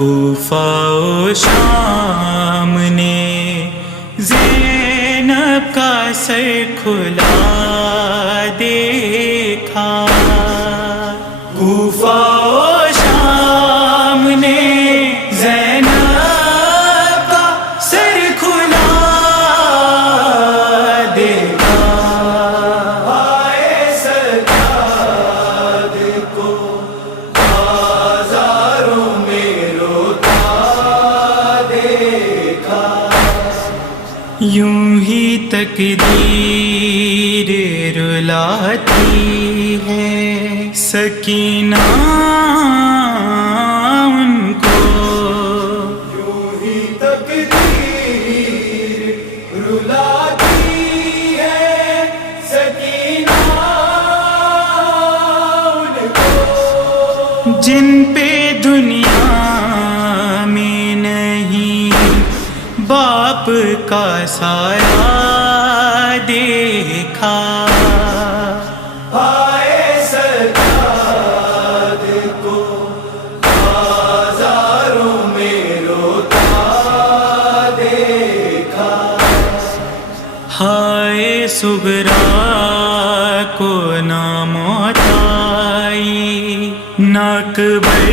کوفہ و شام نے زینب کا سر کھلا دیکھا، کوفہ و شام نے زینب کا سر کھلا دیکھا، آئے سجاد کو بازاروں میں روتا دیکھا، یوں ہی تقدیر رلاتی ہے سکینہ ان کو، یوں ہی تقدیر رلاتی ہے سکینہ ان کو، جن پہ دنیا میں نہیں باپ کا سایہ دیکھا، آئے سجاد کو بازاروں میں روتا دیکھا، ہائے صغرا کو نہ موت آئی، نہ اکبر